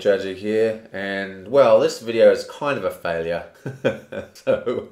Tragic here, and well, this video is kind of a failure. So,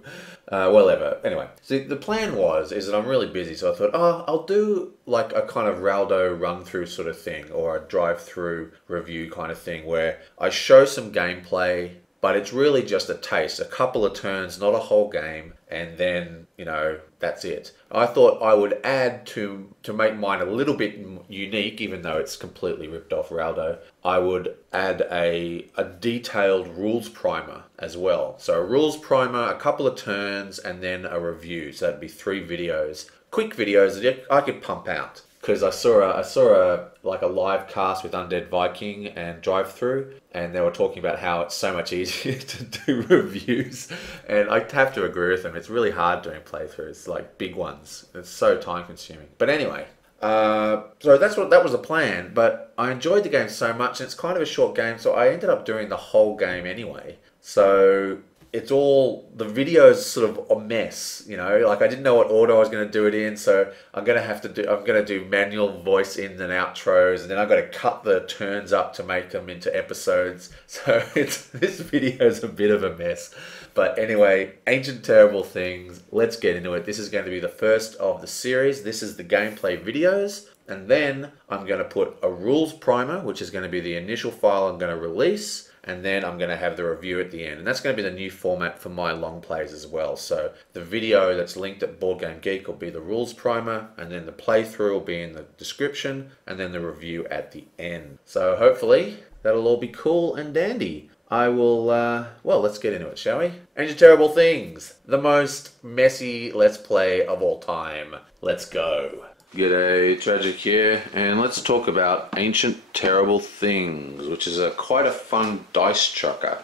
whatever. Anyway, so the plan is that I'm really busy, so I thought, oh, I'll do like a kind of raldo run-through sort of thing, or a drive-through review kind of thing, where I show some gameplay, but it's really just a taste, a couple of turns, not a whole game, and then, you know, that's it. I thought I would add to make mine a little bit unique, even though it's completely ripped off Raldo, I would add a detailed rules primer as well. So a rules primer, a couple of turns, and then a review. So that'd be 3 videos, quick videos that I could pump out. Because I saw like a live cast with Undead Viking and Drive Through, and they were talking about how it's so much easier to do reviews, and I have to agree with them. It's really hard doing playthroughs, like big ones. It's so time consuming. But anyway, so that was the plan. But I enjoyed the game so much, and it's kind of a short game, so I ended up doing the whole game anyway. So it's all, the video is sort of a mess, you know, like I didn't know what order I was going to do it in, so I'm going to do manual voice ins and outros, and then I've got to cut the turns up to make them into episodes, so this video is a bit of a mess. But anyway, Ancient Terrible Things, let's get into it. This is going to be the first of the series. This is the gameplay videos, and then I'm going to put a rules primer, which is going to be the initial file I'm going to release, and then I'm going to have the review at the end. And that's going to be the new format for my long plays as well. So the video that's linked at Board Game Geek will be the rules primer, and then the playthrough will be in the description, and then the review at the end. So hopefully that'll all be cool and dandy. I will, well, let's get into it, shall we? Ancient Terrible Things, the most messy Let's Play of all time. Let's go. G'day, Tragic here, and let's talk about Ancient Terrible Things, which is quite a fun dice chucker.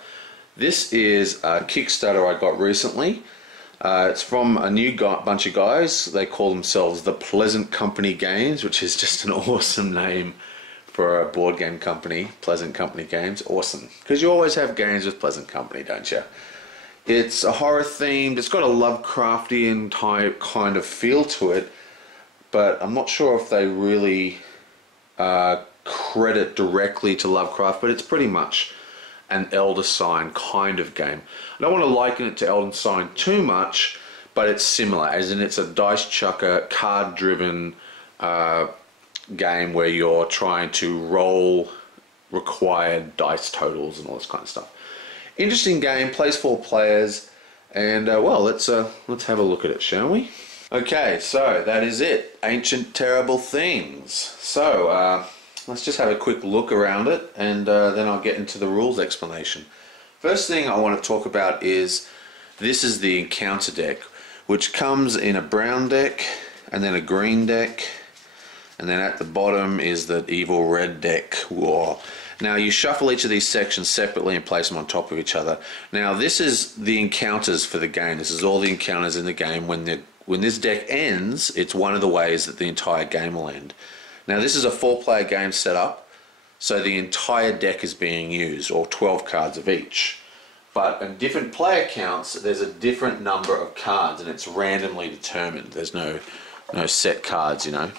This is a Kickstarter I got recently. It's from a new bunch of guys. They call themselves the Pleasant Company Games, which is just an awesome name for a board game company. Pleasant Company Games, awesome. Because you always have games with Pleasant Company, don't you? It's a horror themed, it's got a Lovecraftian type kind of feel to it, but I'm not sure if they really credit directly to Lovecraft, but it's pretty much an Elder Sign kind of game. I don't want to liken it to Elder Sign too much, but it's similar, as in it's a dice chucker, card-driven game where you're trying to roll required dice totals and all this kind of stuff. Interesting game, plays 4 players, and well, let's have a look at it, shall we? Okay, so that is it. Ancient Terrible Things. So, let's just have a quick look around it, and then I'll get into the rules explanation. First thing I want to talk about is, this is the encounter deck, which comes in a brown deck, and then a green deck, and then at the bottom is the evil red deck. Whoa. Now you shuffle each of these sections separately and place them on top of each other. Now this is the encounters for the game. This is all the encounters in the game. When this deck ends, it's one of the ways that the entire game will end. Now this is a 4-player game setup, so the entire deck is being used, or 12 cards of each. But in different player counts, there's a different number of cards, and it's randomly determined. There's no set cards, you know.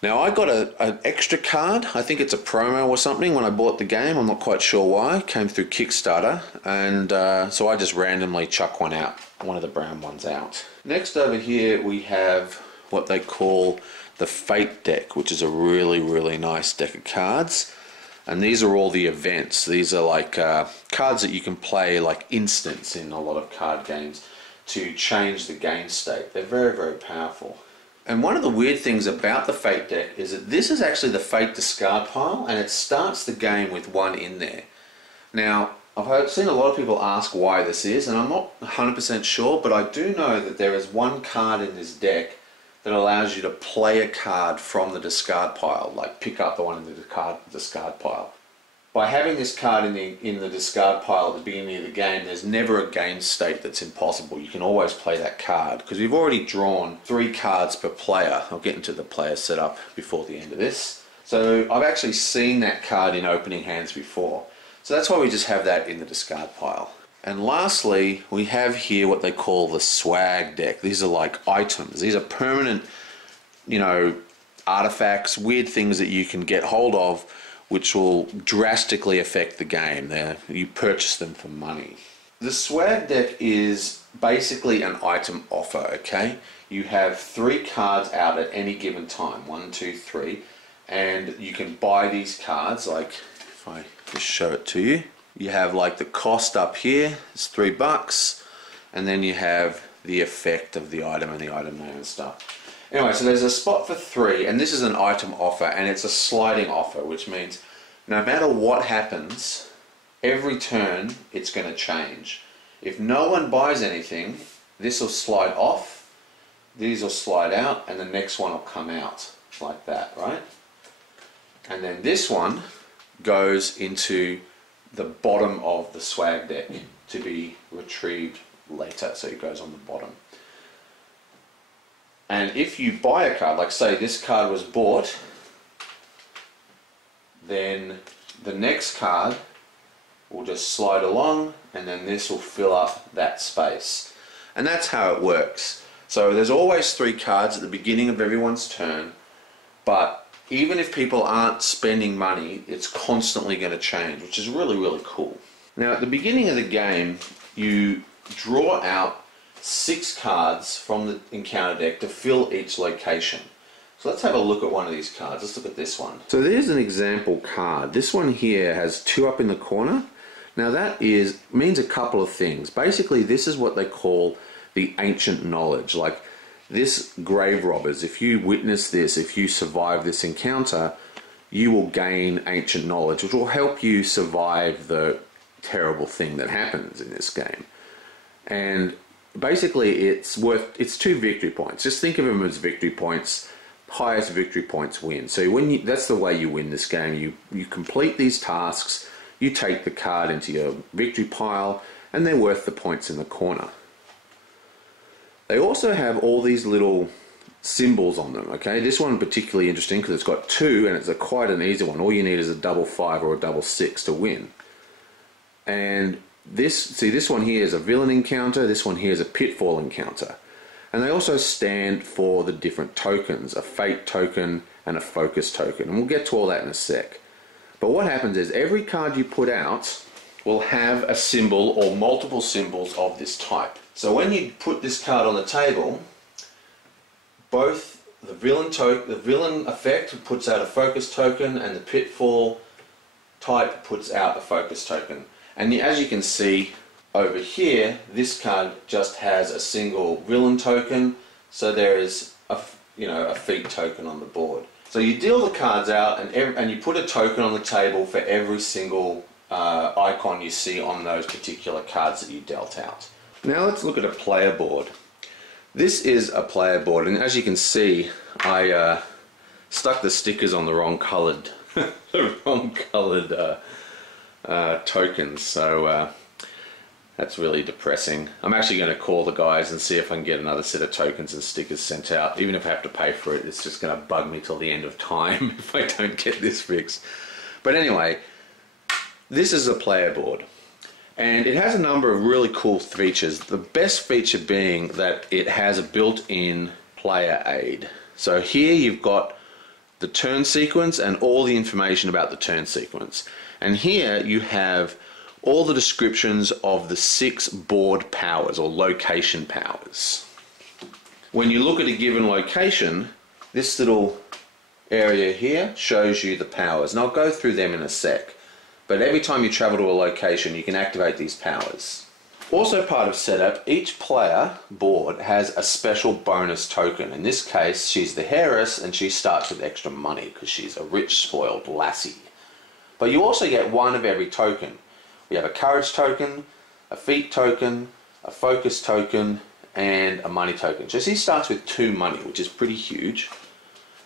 Now I got an extra card, I think it's a promo or something, when I bought the game. I'm not quite sure why. It came through Kickstarter, and so I just randomly chuck one out, one of the brown ones out. Next over here we have what they call the Fate deck, which is a really, really nice deck of cards. And these are all the events. These are like cards that you can play like instants in a lot of card games to change the game state. They're very, very powerful. And one of the weird things about the Fate deck is that this is actually the Fate discard pile, and it starts the game with one in there. Now, I've seen a lot of people ask why this is, and I'm not 100% sure, but I do know that there is one card in this deck that allows you to play a card from the discard pile, like pick up the one in the discard pile. By having this card in the discard pile at the beginning of the game, there's never a game state that's impossible. You can always play that card, because we've already drawn 3 cards per player. I'll get into the player setup before the end of this. So I've actually seen that card in opening hands before. So that's why we just have that in the discard pile. And lastly, we have here what they call the swag deck. These are like items. These are permanent, you know, artifacts, weird things that you can get hold of which will drastically affect the game. You purchase them for money. The swag deck is basically an item offer, okay? You have 3 cards out at any given time, 1, 2, 3, and you can buy these cards, like if I just show it to you. You have like the cost up here, it's $3, and then you have the effect of the item and the item name and stuff. Anyway, so there's a spot for 3, and this is an item offer, and it's a sliding offer, which means no matter what happens, every turn it's going to change. If no one buys anything, this will slide off, these will slide out, and the next one will come out like that, right? And then this one goes into the bottom of the swag deck to be retrieved later, so it goes on the bottom. And if you buy a card, like say this card was bought, then the next card will just slide along, and then this will fill up that space. And that's how it works. So there's always 3 cards at the beginning of everyone's turn, but even if people aren't spending money, it's constantly going to change, which is really, really cool. Now at the beginning of the game, you draw out 6 cards from the encounter deck to fill each location. So let's have a look at one of these cards. Let's look at this one. So there's an example card. This one here has 2 up in the corner. Now that means a couple of things. Basically, this is what they call the ancient knowledge. Like this grave robbers, if you witness this, if you survive this encounter, you will gain ancient knowledge, which will help you survive the terrible thing that happens in this game. And basically it's 2 victory points. Just think of them as victory points. Highest victory points win. So that's the way you win this game. You complete these tasks, you take the card into your victory pile, and they're worth the points in the corner. They also have all these little symbols on them, okay? This one particularly interesting because it's got 2 and it's quite an easy one. All you need is a double 5 or a double 6 to win. And this one here is a villain encounter, this one here is a pitfall encounter. And they also stand for the different tokens, a fate token and a focus token. And we'll get to all that in a sec. But what happens is every card you put out will have a symbol or multiple symbols of this type. So when you put this card on the table, both the villain effect puts out a focus token and the pitfall type puts out a focus token. And as you can see over here, this card just has a single villain token, so there is a feat token on the board. So you deal the cards out and you put a token on the table for every single icon you see on those particular cards that you dealt out. Now let's look at a player board. This is a player board, and as you can see, I stuck the stickers on the wrong coloured tokens, so that's really depressing. I'm actually going to call the guys and see if I can get another set of tokens and stickers sent out. Even if I have to pay for it, it's just going to bug me till the end of time if I don't get this fixed. But anyway, this is a player board, and it has a number of really cool features. The best feature being that it has a built-in player aid. So here you've got the turn sequence and all the information about the turn sequence. And here you have all the descriptions of the 6 board powers or location powers. When you look at a given location, this little area here shows you the powers, and I'll go through them in a sec. But every time you travel to a location, you can activate these powers. Also part of setup, each player board has a special bonus token. In this case, she's the heiress and she starts with extra money because she's a rich, spoiled lassie. But you also get one of every token. We have a courage token, a feat token, a focus token, and a money token. So she starts with 2 money, which is pretty huge.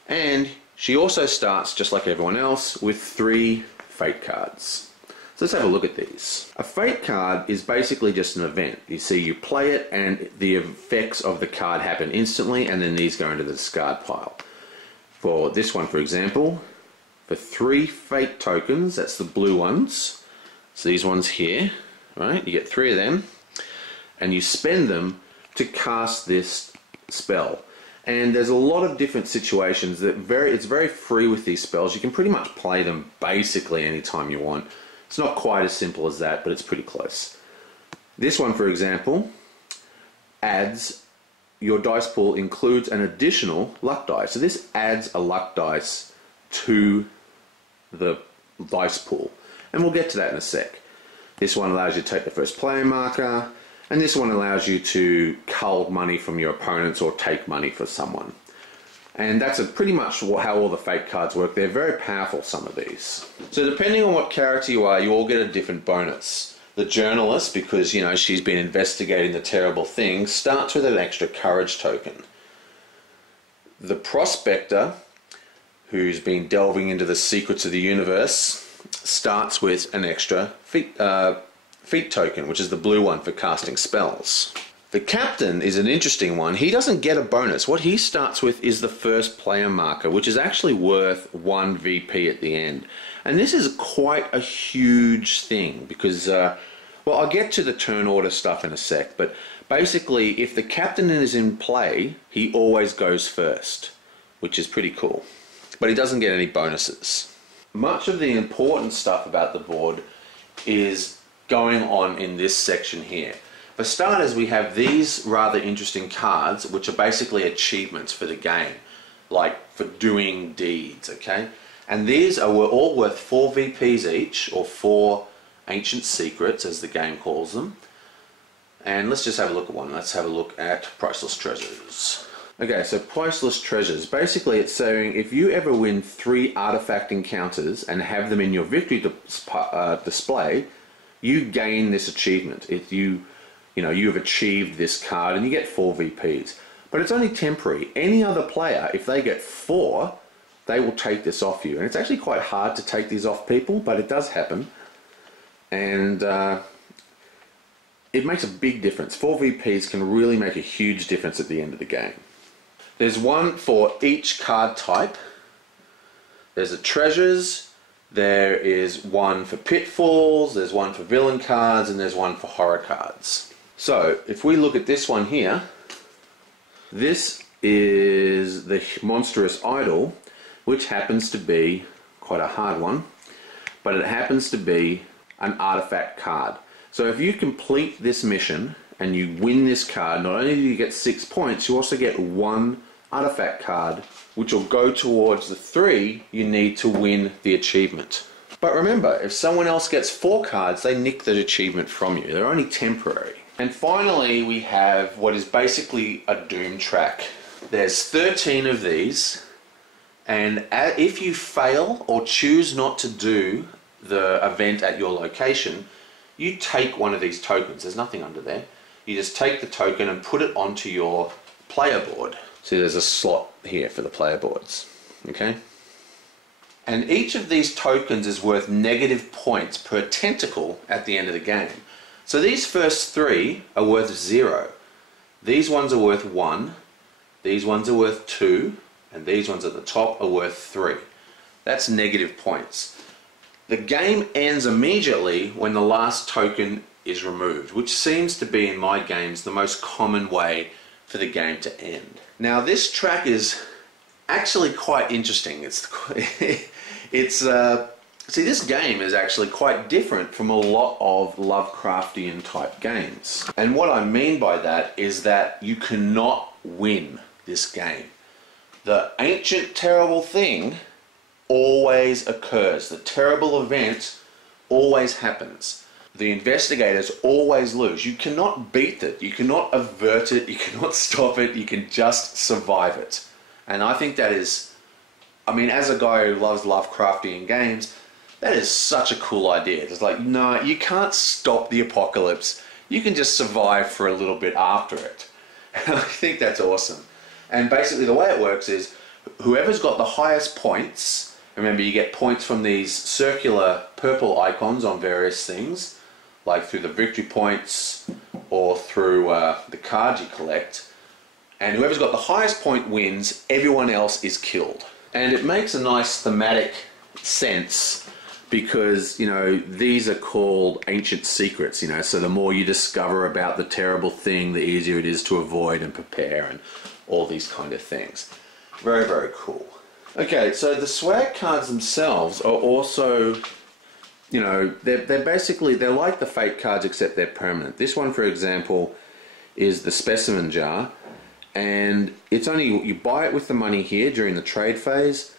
And she also starts, just like everyone else, with 3 fate cards. So let's have a look at these. A fate card is basically just an event. You see, you play it and the effects of the card happen instantly, and then these go into the discard pile. For this one, for example, for 3 fate tokens, that's the blue ones, so these ones here, right? You get 3 of them, and you spend them to cast this spell. And there's a lot of different situations that it's very free with these spells. You can pretty much play them basically anytime you want. It's not quite as simple as that, but it's pretty close. This one, for example, adds your dice pool includes an additional luck dice. So this adds a luck dice to the dice pool. And we'll get to that in a sec. This one allows you to take the first player marker, and this one allows you to cull money from your opponents or take money for someone. And that's pretty much how all the fake cards work. They're very powerful, some of these. So depending on what character you are, you all get a different bonus. The journalist, because, you know, she's been investigating the terrible thing, starts with an extra courage token. The prospector, who's been delving into the secrets of the universe, starts with an extra feat token, which is the blue one for casting spells. The captain is an interesting one. He doesn't get a bonus. What he starts with is the first player marker, which is actually worth 1 VP at the end. And this is quite a huge thing because, well, I'll get to the turn order stuff in a sec, but basically if the captain is in play, he always goes first, which is pretty cool. But he doesn't get any bonuses. Much of the important stuff about the board is going on in this section here. For starters, we have these rather interesting cards, which are basically achievements for the game, like for doing deeds, okay? And these are all worth 4 VPs each, or 4 ancient secrets, as the game calls them. And let's just have a look at one. Let's have a look at Priceless Treasures. Okay, so Priceless Treasures. Basically, it's saying if you ever win 3 artifact encounters and have them in your victory display, you gain this achievement. If you've achieved this card and you get 4 VPs. But it's only temporary. Any other player, if they get 4, they will take this off you. And it's actually quite hard to take these off people, but it does happen. And it makes a big difference. 4 VPs can really make a huge difference at the end of the game. There's one for each card type. There's a treasures, there is one for pitfalls, there's one for villain cards, and there's one for horror cards. So if we look at this one here, this is the Monstrous Idol, which happens to be quite a hard one, but it happens to be an artifact card. So if you complete this mission and you win this card, not only do you get 6 points, you also get 1 artifact card, which will go towards the 3 you need to win the achievement. But remember, if someone else gets 4 cards, they nick the achievement from you. They're only temporary. And finally, we have what is basically a doom track. There's 13 of these, and if you fail or choose not to do the event at your location, you take one of these tokens. There's nothing under there. You just take the token and put it onto your player board. See, there's a slot here for the player boards, okay? And each of these tokens is worth negative points per tentacle at the end of the game. So these first 3 are worth 0. These ones are worth 1, these ones are worth 2, and these ones at the top are worth 3. That's negative points. The game ends immediately when the last token is removed, which seems to be, in my games, the most common way for the game to end. Now this track is actually quite interesting. See, this game is actually quite different from a lot of Lovecraftian type games. And what I mean by that is that you cannot win this game. The ancient terrible thing always occurs. The terrible event always happens. The investigators always lose. You cannot beat it. You cannot avert it. You cannot stop it. You can just survive it. And I think that is, I mean, as a guy who loves Lovecraftian games, that is such a cool idea. It's like, no, you can't stop the apocalypse. You can just survive for a little bit after it. And I think that's awesome. And basically the way it works is whoever's got the highest points, remember you get points from these circular purple icons on various things, like through the victory points or through the cards you collect. And whoever's got the highest point wins, everyone else is killed. And it makes a nice thematic sense because, you know, these are called ancient secrets, you know, so the more you discover about the terrible thing, the easier it is to avoid and prepare and all these kind of things. Very, very cool. Okay, so the swag cards themselves are also, you know, they're basically, they're like the fate cards except they're permanent. This one, for example, is the specimen jar, and it's only, you buy it with the money here during the trade phase,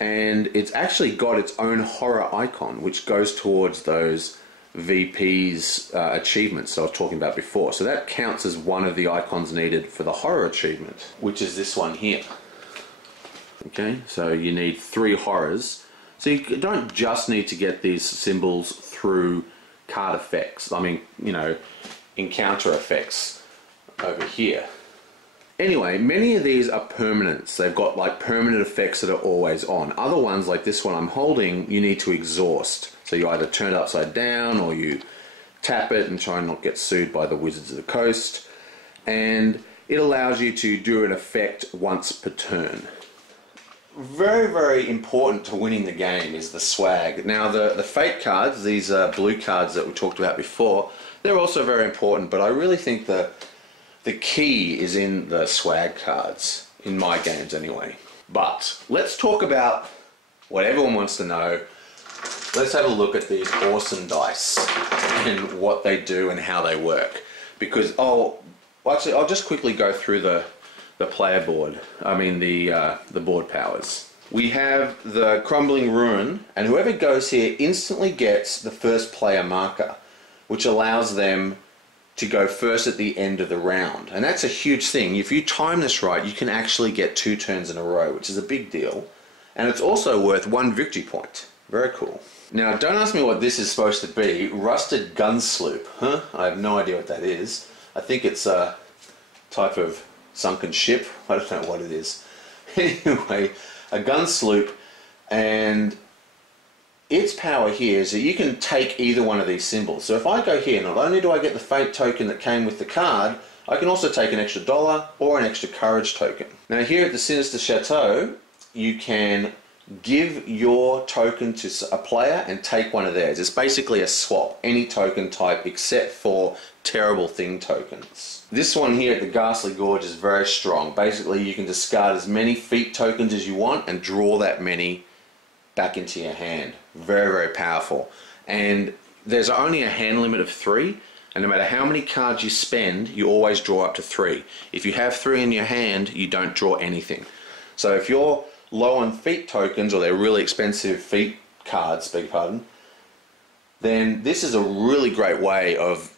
and it's actually got its own horror icon which goes towards those VP's achievements that I was talking about before. So that counts as one of the icons needed for the horror achievement, which is this one here. Okay, so you need 3 horrors. So you don't just need to get these symbols through card effects, I mean, you know, encounter effects over here. Anyway, many of these are permanents. They've got like permanent effects that are always on. Other ones, like this one I'm holding, you need to exhaust. So you either turn it upside down or you tap it and try and not get sued by the Wizards of the Coast. And it allows you to do an effect once per turn. Very, very important to winning the game is the swag. Now the fate cards, these blue cards that we talked about before, they're also very important, but I really think the key is in the swag cards, in my games anyway. But let's talk about what everyone wants to know. Let's have a look at these awesome dice and what they do and how they work. Because, actually I'll just quickly go through the player board, the board powers. We have the Crumbling Ruin, and whoever goes here instantly gets the first player marker, which allows them to go first at the end of the round. And that's a huge thing. If you time this right, you can actually get 2 turns in a row, which is a big deal. And it's also worth 1 victory point. Very cool. Now, don't ask me what this is supposed to be. Rusted gun sloop. Huh? I have no idea what that is. I think it's a type of sunken ship. I don't know what it is. Anyway, a gun sloop, and its power here is that you can take either one of these symbols. So if I go here, not only do I get the fate token that came with the card, I can also take an extra $1 or an extra courage token. Now here at the Sinister Chateau, you can give your token to a player and take one of theirs. It's basically a swap, any token type except for terrible thing tokens. This one here at the Ghastly Gorge is very strong. Basically you can discard as many feat tokens as you want and draw that many back into your hand. Very, very powerful. And there's only a hand limit of 3, and no matter how many cards you spend, you always draw up to 3. If you have 3 in your hand, you don't draw anything. So if you're low on feat tokens, or they're really expensive feat cards, beg your pardon, then this is a really great way of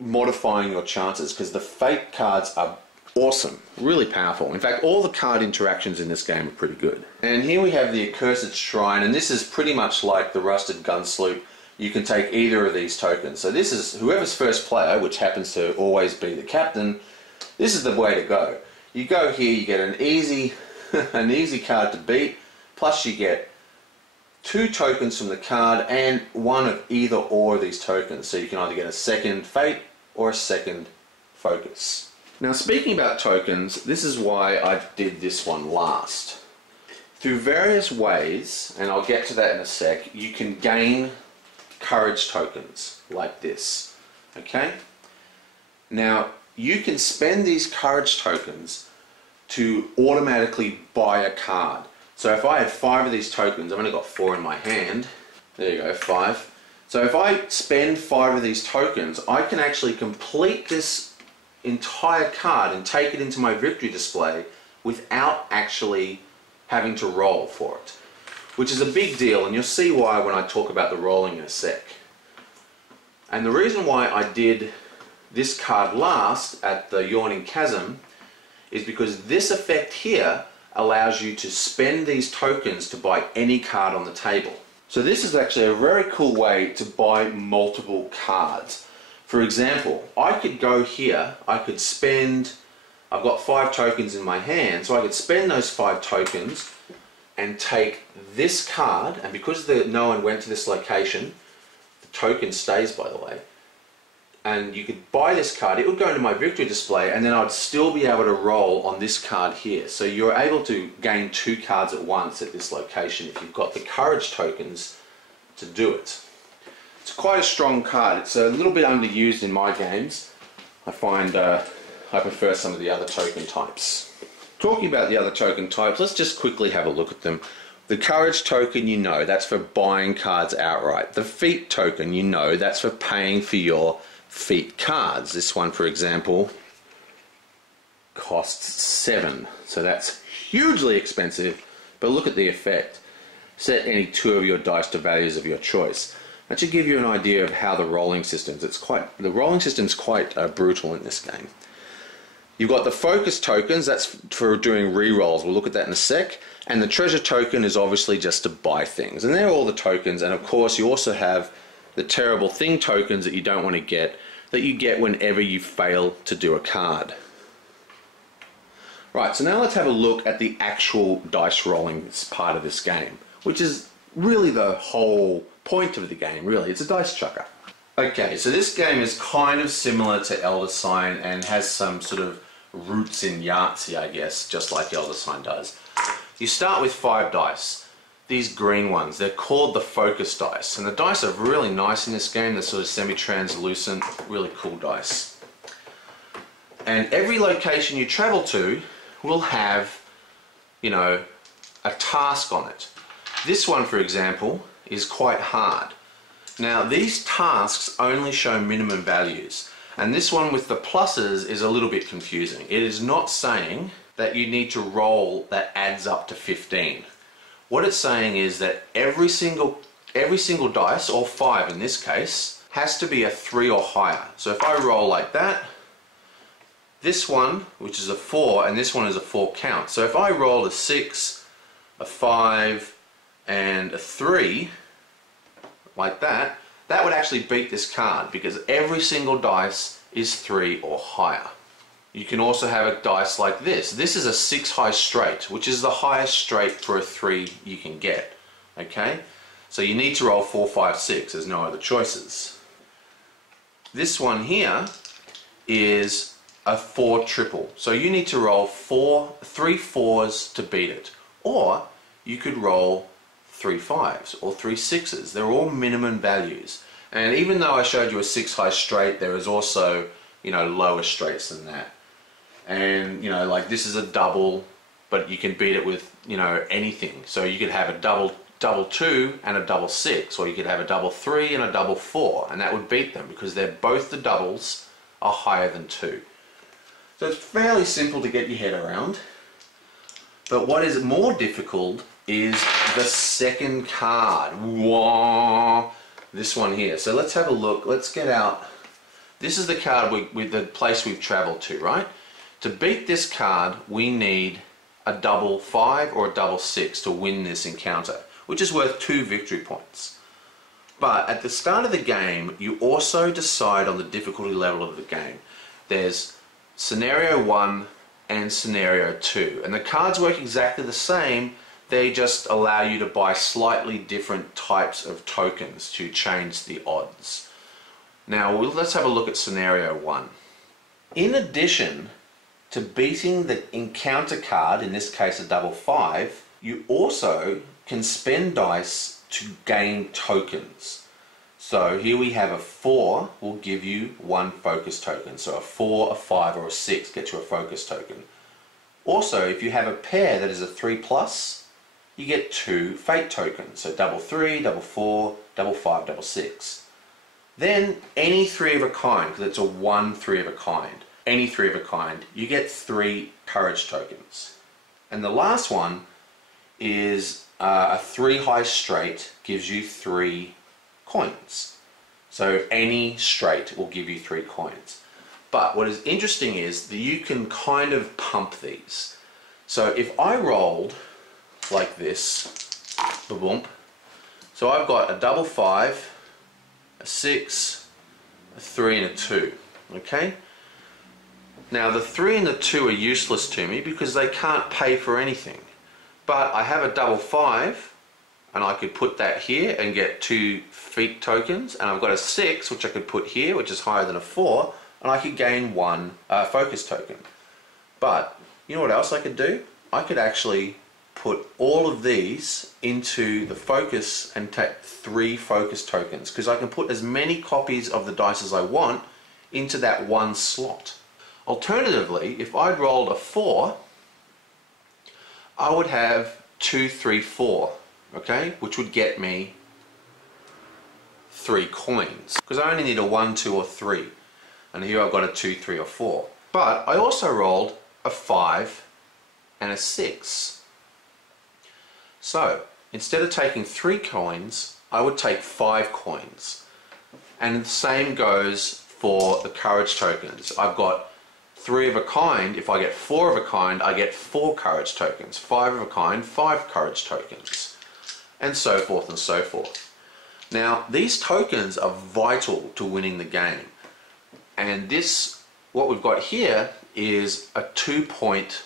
modifying your chances, because the fate cards are awesome, really powerful. In fact, all the card interactions in this game are pretty good. And here we have the Accursed Shrine, and this is pretty much like the Rusted Gun Sloop. You can take either of these tokens. So this is whoever's first player, which happens to always be the captain. This is the way to go. You go here, you get an easy card to beat, plus you get 2 tokens from the card and 1 of either or of these tokens. So you can either get a second fate or a second focus. Now, speaking about tokens, this is why I did this one last. Through various ways, and I'll get to that in a sec, you can gain courage tokens like this. Okay? Now, you can spend these courage tokens to automatically buy a card. So if I had 5 of these tokens, I've only got 4 in my hand. There you go, 5. So if I spend 5 of these tokens, I can actually complete this entire card and take it into my victory display without actually having to roll for it, which is a big deal, and you'll see why when I talk about the rolling in a sec. And the reason why I did this card last at the Yawning Chasm is because this effect here allows you to spend these tokens to buy any card on the table. So this is actually a very cool way to buy multiple cards. For example, I could go here, I could spend, I've got 5 tokens in my hand, so I could spend those 5 tokens and take this card, and because no one went to this location, the token stays, by the way, and you could buy this card, it would go into my victory display, and then I'd still be able to roll on this card here. So you're able to gain 2 cards at once at this location if you've got the courage tokens to do it. It's quite a strong card. It's a little bit underused in my games. I find I prefer some of the other token types. Talking about the other token types, let's just quickly have a look at them. The courage token, you know, that's for buying cards outright. The feat token, you know, that's for paying for your feat cards. This one, for example, costs 7, so that's hugely expensive, but look at the effect. Set any 2 of your dice to values of your choice. That should give you an idea of how the rolling system's. The rolling system's quite brutal in this game. You've got the focus tokens, that's for doing re-rolls. We'll look at that in a sec. And the treasure token is obviously just to buy things. And they're all the tokens. And of course, you also have the terrible thing tokens that you don't want to get, that you get whenever you fail to do a card. Right, so now let's have a look at the actual dice rolling part of this game, which is really the whole point of the game, really. It's a dice chucker. Okay, so this game is kind of similar to Elder Sign and has some sort of roots in Yahtzee, I guess, just like Elder Sign does. You start with 5 dice. These green ones, they're called the focus dice. And the dice are really nice in this game. They're sort of semi-translucent, really cool dice. And every location you travel to will have, you know, a task on it. This one, for example, is quite hard. Now, these tasks only show minimum values. And this one with the pluses is a little bit confusing. It is not saying that you need to roll that adds up to 15. What it's saying is that every single dice, or 5 in this case, has to be a 3 or higher. So if I roll like that, this one, which is a 4, and this one is a 4 count. So if I roll a 6, a 5, and a 3, like that, that would actually beat this card because every single dice is 3 or higher. You can also have a dice like this. This is a 6 high straight, which is the highest straight for a 3 you can get. Okay? So you need to roll 4, 5, 6. There's no other choices. This one here is a 4 triple. So you need to roll 3 4s to beat it. Or you could roll 3 5s or 3 6s. They're all minimum values. And even though I showed you a 6 high straight, there is also, you know, lower straights than that. And, you know, like this is a double, but you can beat it with, you know, anything. So you could have a double 2 and a double 6, or you could have a double 3 and a double 4, and that would beat them because they're both the doubles are higher than 2. So it's fairly simple to get your head around. But what is more difficult is the second card. Whoa, this one here. So let's have a look. Let's get out. This is the card with the place we've traveled to, right? To beat this card, we need a double 5 or a double 6 to win this encounter, which is worth 2 victory points. But at the start of the game, you also decide on the difficulty level of the game. There's scenario 1 and scenario 2, and the cards work exactly the same. They just allow you to buy slightly different types of tokens to change the odds. Now let's have a look at scenario 1. In addition to beating the encounter card, in this case a double 5, you also can spend dice to gain tokens. So here we have a 4 will give you 1 focus token. So a 4, a 5 or a 6 gets you a focus token. Also, if you have a pair that is a 3+, you get 2 fate tokens. So double 3, double 4, double 5, double 6. Then any 3 of a kind, because it's a 1 3 of a kind, any 3 of a kind, you get 3 courage tokens. And the last one is a 3 high straight gives you 3 coins. So any straight will give you 3 coins. But what is interesting is that you can kind of pump these. So if I rolled like this, ba-boom, so I've got a double 5, a 6, a 3 and a 2, okay? Now the 3 and the 2 are useless to me because they can't pay for anything. But I have a double 5 and I could put that here and get 2 feat tokens, and I've got a 6 which I could put here, which is higher than a 4, and I could gain 1 focus token. But you know what else I could do? I could actually put all of these into the focus and take 3 focus tokens, because I can put as many copies of the dice as I want into that one slot. Alternatively, if I'd rolled a 4, I would have 2, 3, 4, okay, which would get me 3 coins, because I only need a 1, 2 or 3, and here I've got a 2, 3 or 4. But I also rolled a 5 and a 6. So instead of taking 3 coins, I would take 5 coins. And the same goes for the courage tokens. I've got 3 of a kind. If I get 4 of a kind, I get 4 courage tokens. 5 of a kind, 5 courage tokens. And so forth and so forth. Now, these tokens are vital to winning the game. And this, what we've got here, is a 2-point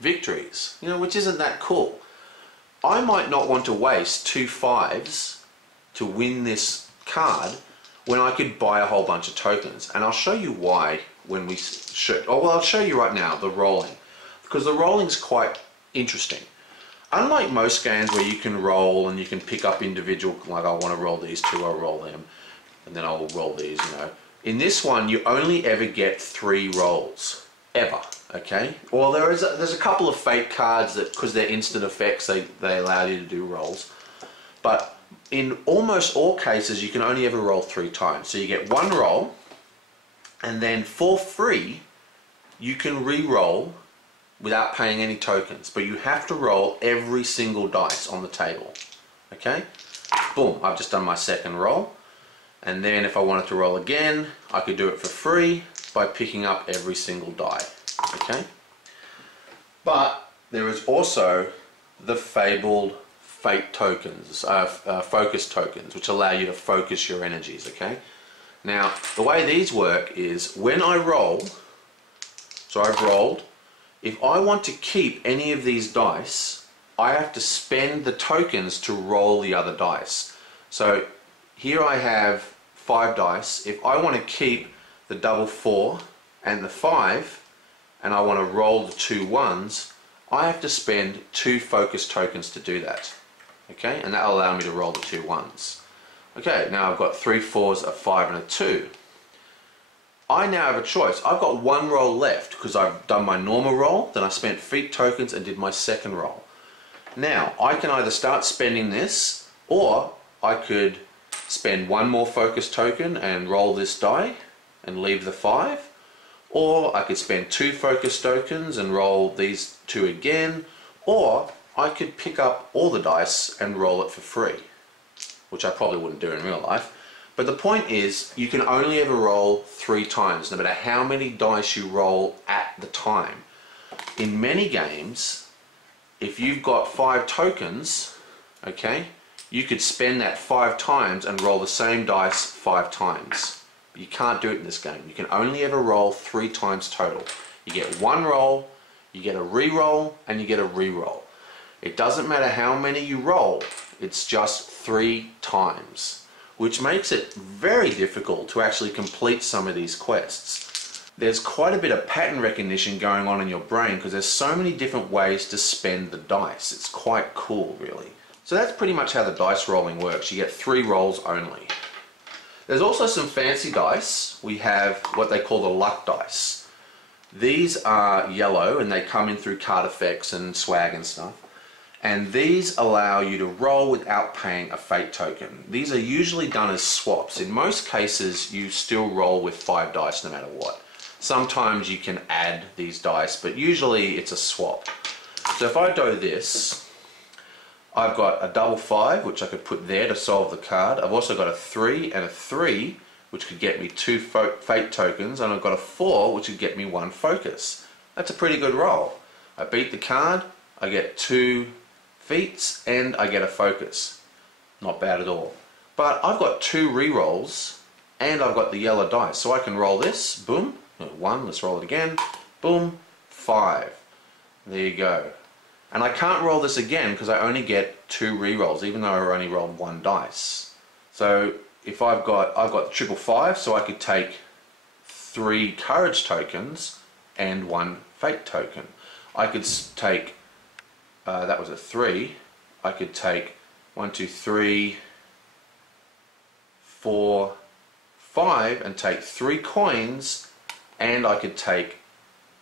victories, which isn't that cool. I might not want to waste 2 5s to win this card when I could buy a whole bunch of tokens. And I'll show you why when we show, I'll show you right now the rolling, because the rolling is quite interesting. Unlike most games where you can roll and you can pick up individual, like I want to roll these 2, I'll roll them, and then I'll roll these, In this one, you only ever get 3 rolls, ever, okay? Well, there's a couple of fate cards that, because they're instant effects, they allow you to do rolls. But in almost all cases, you can only ever roll 3 times. So you get 1 roll, and then for free, you can re-roll without paying any tokens, but you have to roll every single dice on the table. Okay? Boom, I've just done my 2nd roll. And then if I wanted to roll again, I could do it for free by picking up every single die. Okay? But there is also the fabled fate tokens, focus tokens, which allow you to focus your energies. Okay? Now, the way these work is when I roll, so I've rolled, if I want to keep any of these dice, I have to spend the tokens to roll the other dice. So here I have 5 dice. If I want to keep the double 4 and the 5, and I want to roll the 2 1s, I have to spend 2 focus tokens to do that. Okay, and that'll allow me to roll the 2 1s. Okay, now I've got 3 4s, a 5 and a 2. I now have a choice. I've got 1 roll left because I've done my normal roll, then I spent feat tokens and did my 2nd roll. Now, I can either start spending this, or I could spend 1 more focus token and roll this die and leave the 5, or I could spend 2 focus tokens and roll these 2 again, or I could pick up all the dice and roll it for free, which I probably wouldn't do in real life. But the point is, you can only ever roll 3 times, no matter how many dice you roll at the time. In many games, if you've got 5 tokens, okay, you could spend that 5 times and roll the same dice 5 times. But you can't do it in this game. You can only ever roll 3 times total. You get 1 roll, you get a re-roll, and you get a re-roll. It doesn't matter how many you roll, it's just 3 times. Which makes it very difficult to actually complete some of these quests. There's quite a bit of pattern recognition going on in your brain because there's so many different ways to spend the dice. It's quite cool, really. So that's pretty much how the dice rolling works. You get 3 rolls only. There's also some fancy dice. We have what they call the luck dice. These are yellow and they come in through card effects and swag and stuff. And these allow you to roll without paying a fate token. These are usually done as swaps. In most cases, you still roll with 5 dice no matter what. Sometimes you can add these dice, but usually it's a swap. So if I do this, I've got a double 5, which I could put there to solve the card. I've also got a 3 and a 3, which could get me 2 fate tokens, and I've got a 4, which would get me 1 focus. That's a pretty good roll. I beat the card, I get 2 feats, and I get a focus. Not bad at all. But I've got 2 re-rolls, and I've got the yellow dice, so I can roll this, boom, 1, let's roll it again, boom, 5. There you go. And I can't roll this again because I only get 2 re-rolls, even though I only rolled 1 dice. So if I've got the triple 5, so I could take 3 courage tokens and 1 fate token. I could take that was a 3, I could take 1, 2, 3, 4, 5 and take 3 coins, and I could take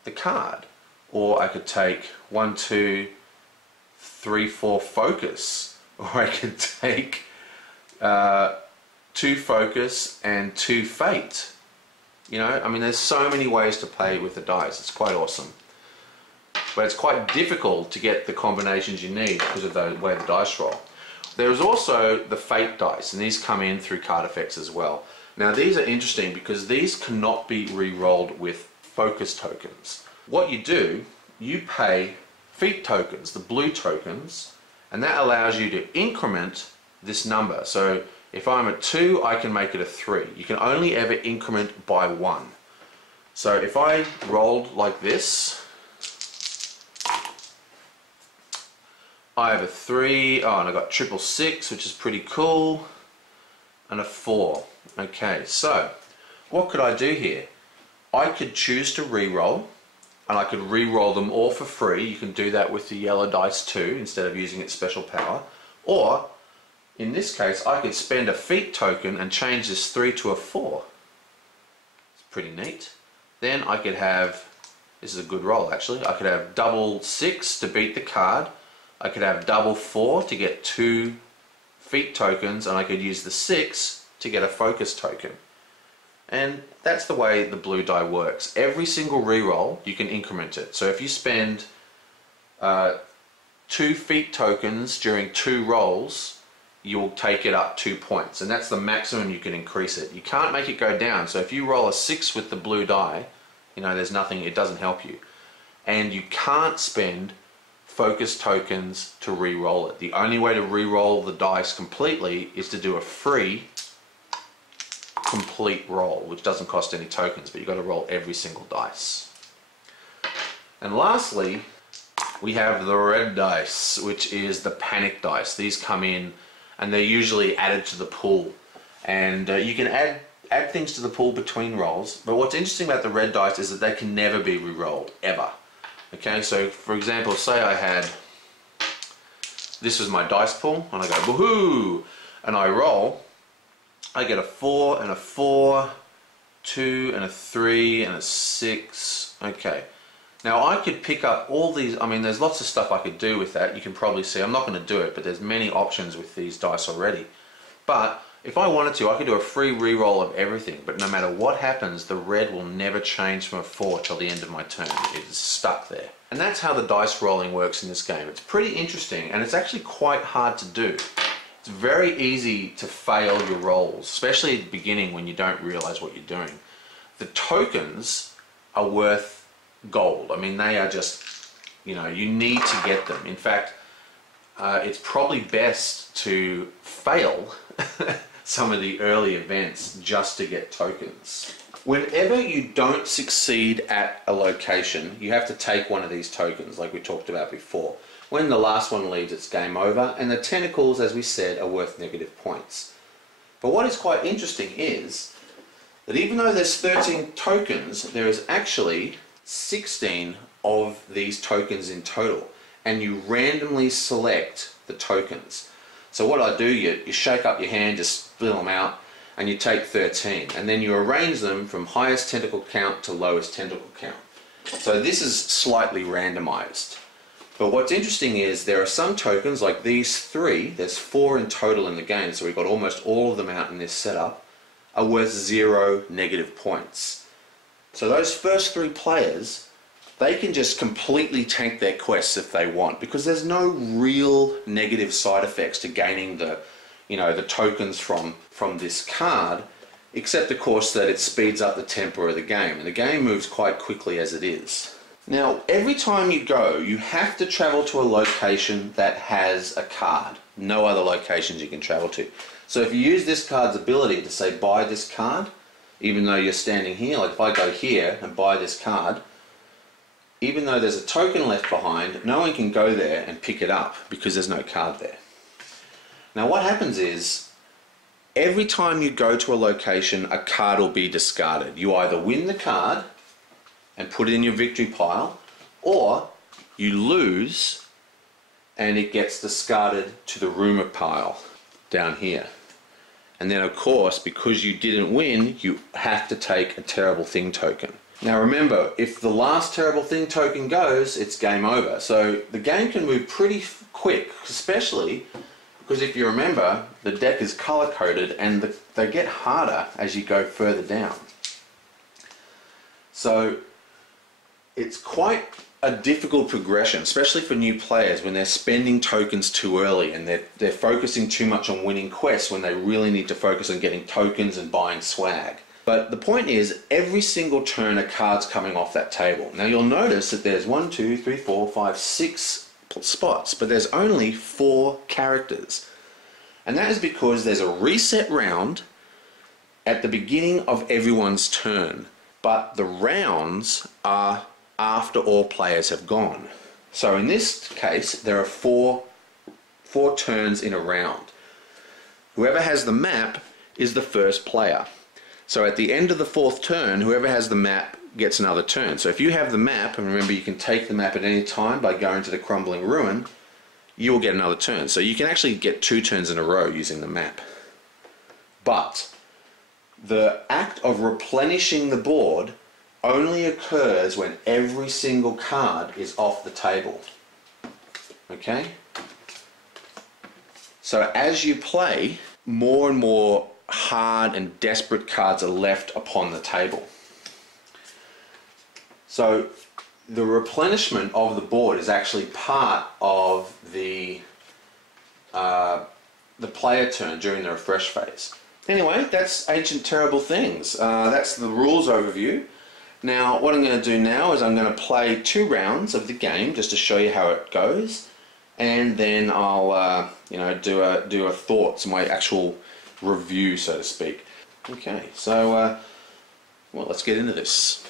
the card. Or I could take 1, 2, 3, 4 focus, or I could take 2 focus and 2 fate. You know, I mean, there's so many ways to play with the dice. It's quite awesome. But it's quite difficult to get the combinations you need because of the way the dice roll. There's also the fate dice, and these come in through card effects as well. Now these are interesting because these cannot be re-rolled with focus tokens. What you do, you pay feat tokens, the blue tokens, and that allows you to increment this number. So if I'm at 2, I can make it a 3. You can only ever increment by 1. So if I rolled like this, I have a 3, oh, and I got 666, which is pretty cool, and a 4. Okay, so what could I do here? I could choose to re-roll, and I could re-roll them all for free. You can do that with the yellow dice too, instead of using its special power. Or, in this case, I could spend a feat token and change this 3 to a 4. It's pretty neat. Then I could have, this is a good roll actually, I could have double 6 to beat the card. I could have double 4 to get 2 feat tokens, and I could use the 6 to get a focus token. And that's the way the blue die works. Every single reroll, you can increment it. So if you spend 2 feat tokens during 2 rolls, you'll take it up 2 points. And that's the maximum you can increase it. You can't make it go down. So if you roll a 6 with the blue die, you know, there's nothing, it doesn't help you. And you can't spend focus tokens to re-roll it. The only way to re-roll the dice completely is to do a free complete roll, which doesn't cost any tokens, but you've got to roll every single dice. And lastly, we have the red dice, which is the panic dice. These come in and they're usually added to the pool, and you can add things to the pool between rolls. But what's interesting about the red dice is that they can never be re-rolled, ever. Okay, so for example, say I had, this was my dice pool, and I go woohoo, and I roll, I get a 4 and a 4, 2 and a 3 and a 6. Okay, now I could pick up all these, I mean there's lots of stuff I could do with that. You can probably see, I'm not going to do it, but there's many options with these dice already. But if I wanted to, I could do a free re-roll of everything, but no matter what happens, the red will never change from a 4 till the end of my turn. It is stuck there. And that's how the dice rolling works in this game. It's pretty interesting, and it's actually quite hard to do. It's very easy to fail your rolls, especially at the beginning when you don't realize what you're doing. The tokens are worth gold. I mean, they are just, you know, you need to get them. In fact, it's probably best to fail some of the early events just to get tokens. Whenever you don't succeed at a location, you have to take one of these tokens, like we talked about before. When the last one leaves, it's game over, and the tentacles, as we said, are worth negative points. But what is quite interesting is that even though there's 13 tokens, there is actually 16 of these tokens in total, and you randomly select the tokens. So what I do, you shake up your hand, just split them out, and you take 13, and then you arrange them from highest tentacle count to lowest tentacle count. So this is slightly randomized. But what's interesting is there are some tokens, like these 3, there's 4 in total in the game, so we've got almost all of them out in this setup, are worth 0 negative points. So those first 3 players, they can just completely tank their quests if they want, because there's no real negative side effects to gaining the, you know, the tokens from this card, except of course that it speeds up the tempo of the game, and the game moves quite quickly as it is. Now, every time you go, you have to travel to a location that has a card. No other locations you can travel to. So if you use this card's ability to say buy this card, even though you're standing here, like if I go here and buy this card, even though there's a token left behind, no one can go there and pick it up because there's no card there. Now what happens is, every time you go to a location, a card will be discarded. You either win the card and put it in your victory pile, or you lose and it gets discarded to the rumour pile down here. And then of course, because you didn't win, you have to take a terrible thing token. Now remember, if the last terrible thing token goes, it's game over. So the game can move pretty quick, especially because if you remember, the deck is color coded and they get harder as you go further down. So it's quite a difficult progression, especially for new players when they're spending tokens too early and they're focusing too much on winning quests when they really need to focus on getting tokens and buying swag. But the point is, every single turn a card's coming off that table. Now you'll notice that there's 1, 2, 3, 4, 5, 6 spots, but there's only 4 characters. And that is because there's a reset round at the beginning of everyone's turn. But the rounds are after all players have gone. So in this case, there are four turns in a round. Whoever has the map is the first player. So at the end of the 4th turn, whoever has the map gets another turn. So if you have the map, and remember you can take the map at any time by going to the crumbling ruin, you will get another turn. So you can actually get 2 turns in a row using the map. But the act of replenishing the board only occurs when every single card is off the table. Okay? So as you play, more and more hard and desperate cards are left upon the table. So the replenishment of the board is actually part of the player turn during the refresh phase. Anyway, that's Ancient Terrible Things. That's the rules overview. Now, what I'm going to do now is I'm going to play 2 rounds of the game just to show you how it goes, and then I'll do a thoughts, my actual review, so to speak. Okay, so well, let's get into this.